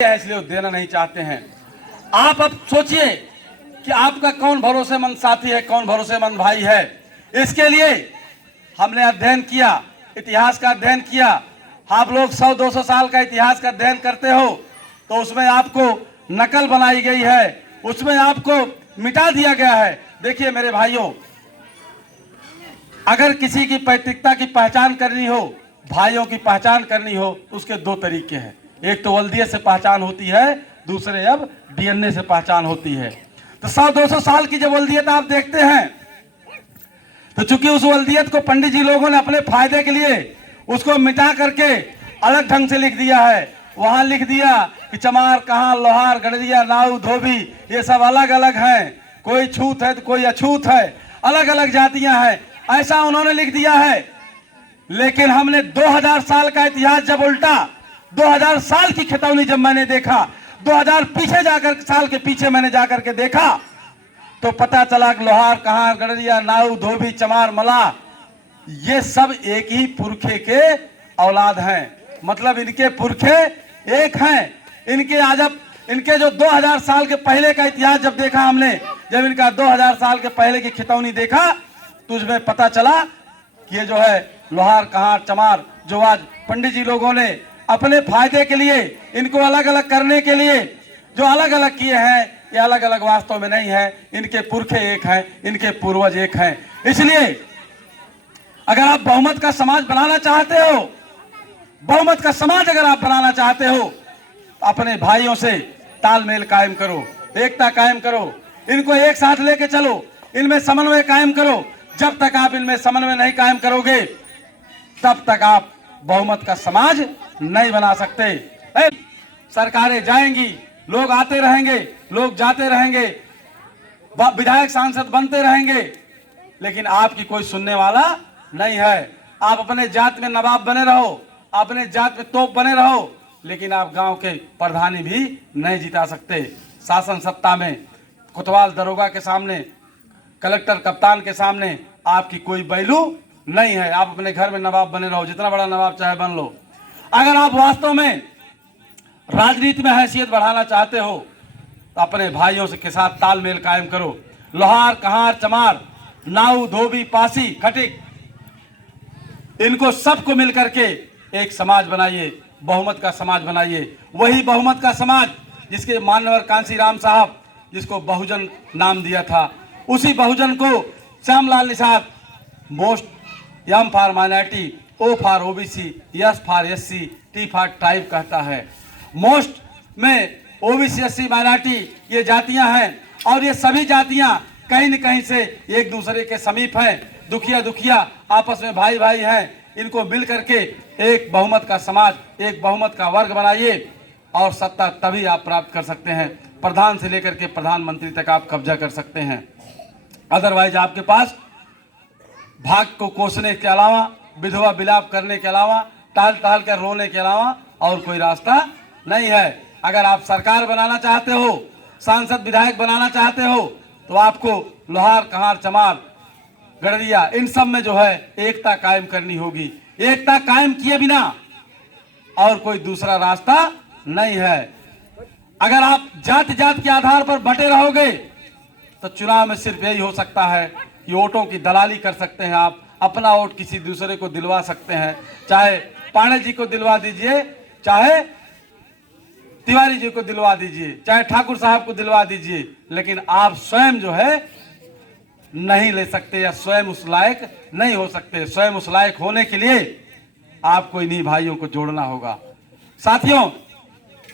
इसलिए देना नहीं चाहते हैं। आप अब सोचिए कि आपका कौन भरोसेमंद साथी है, कौन भरोसेमंद भाई है। इसके लिए हमने अध्ययन किया, इतिहास का अध्ययन किया। आप लोग 100-200 साल का इतिहास का अध्ययन करते हो तो उसमें आपको नकल बनाई गई है, उसमें आपको मिटा दिया गया है। देखिए मेरे भाइयों, अगर किसी की पैतृकता की पहचान करनी हो, भाइयों की पहचान करनी हो, तो उसके दो तरीके हैं। एक तो वल्दियत से पहचान होती है, दूसरे अब डीएनए से पहचान होती है। तो 100-200 साल की जब वल्दियत आप देखते हैं तो चूंकि उस वल्दियत को पंडित जी लोगों ने अपने फायदे के लिए उसको मिटा करके अलग ढंग से लिख दिया है। वहां लिख दिया कि चमार, कहां, लोहार, गड़रिया, नाऊ, धोबी, ये सब अलग अलग हैं। कोई छूत है तो कोई अछूत है, अलग अलग जातियां हैं, ऐसा उन्होंने लिख दिया है। लेकिन हमने 2000 साल का इतिहास जब उल्टा, 2000 साल की खितौनी जब मैंने देखा, 2000 साल के पीछे मैंने जाकर के देखा तो पता चला कि लोहार, कहां, गड़रिया, नाऊ, धोबी, चमार, मलाह, ये सब एक ही पुरखे के औलाद हैं। मतलब इनके पुरखे एक हैं। इनके जो 2000 साल के पहले का इतिहास जब देखा हमने, जब इनका 2000 साल के पहले की खितौनी देखा तो उसमें पता चला कि ये जो है लोहार, कहार, चमार, जो आज पंडित जी लोगों ने अपने फायदे के लिए, इनको अलग अलग करने के लिए जो अलग अलग किए हैं, ये अलग अलग वास्तव में नहीं है। इनके पुरखे एक हैं, इनके पूर्वज एक हैं। इसलिए अगर आप बहुमत का समाज बनाना चाहते हो, बहुमत का समाज अगर आप बनाना चाहते हो, तो अपने भाइयों से तालमेल कायम करो, एकता कायम करो, इनको एक साथ लेके चलो, इनमें समन्वय कायम करो। जब तक आप इनमें समन्वय नहीं कायम करोगे तब तक आप बहुमत का समाज नहीं बना सकते। सरकारें जाएंगी, लोग आते रहेंगे, लोग जाते रहेंगे, विधायक सांसद बनते रहेंगे, लेकिन आपकी कोई सुनने वाला नहीं है। आप अपने जात में नवाब बने रहो, अपने जात में तोप बने रहो, लेकिन आप गांव के प्रधानी भी नहीं जिता सकते। शासन सत्ता में कोतवाल दरोगा के सामने, कलेक्टर कप्तान के सामने आपकी कोई वैल्यू नहीं है। आप अपने घर में नवाब बने रहो, जितना बड़ा नवाब चाहे बन लो। अगर आप वास्तव में राजनीति में हैसियत बढ़ाना चाहते हो तो अपने भाइयों के साथ तालमेल कायम करो। लोहार, कहार, चमार, नाऊ, धोबी, पासी, खटिक, इनको सबको मिलकर के एक समाज बनाइए, बहुमत का समाज बनाइए। वही बहुमत का समाज जिसके मान्यवर कांशीराम साहब, जिसको बहुजन नाम दिया था, उसी बहुजन को Shyamlal Nishad most, M for minority, O for OBC, S for SC, T for tribe कहता है। मोस्ट में ओबीसी, एससी, माइनॉरिटी ये जातियां हैं, और ये सभी जातियां कहीं न कहीं से एक दूसरे के समीप हैं। दुखिया दुखिया आपस में भाई भाई हैं। इनको मिल करके एक बहुमत का समाज, एक बहुमत का वर्ग बनाइए और सत्ता तभी आप प्राप्त कर सकते हैं। प्रधान से लेकर के प्रधानमंत्री तक आप कब्जा कर सकते हैं। अदरवाइज आपके पास भाग को कोसने के अलावा, विधवा विलाप करने के अलावा, टहल टहल कर रोने के अलावा और कोई रास्ता नहीं है। अगर आप सरकार बनाना चाहते हो, सांसद विधायक बनाना चाहते हो, तो आपको लोहार, कहार, चमार, गड़रिया, इन सब में जो है एकता कायम करनी होगी। एकता कायम किए बिना और कोई दूसरा रास्ता नहीं है। अगर आप जाति जात के आधार पर बंटे रहोगे तो चुनाव में सिर्फ यही हो सकता है कि वोटों की दलाली कर सकते हैं। आप अपना वोट किसी दूसरे को दिलवा सकते हैं, चाहे पांडे जी को दिलवा दीजिए, चाहे तिवारी जी को दिलवा दीजिए, चाहे ठाकुर साहब को दिलवा दीजिए, लेकिन आप स्वयं जो है नहीं ले सकते, या स्वयं उस लायक नहीं हो सकते। स्वयं उस लायक होने के लिए आपको इन्हीं भाइयों को जोड़ना होगा। साथियों,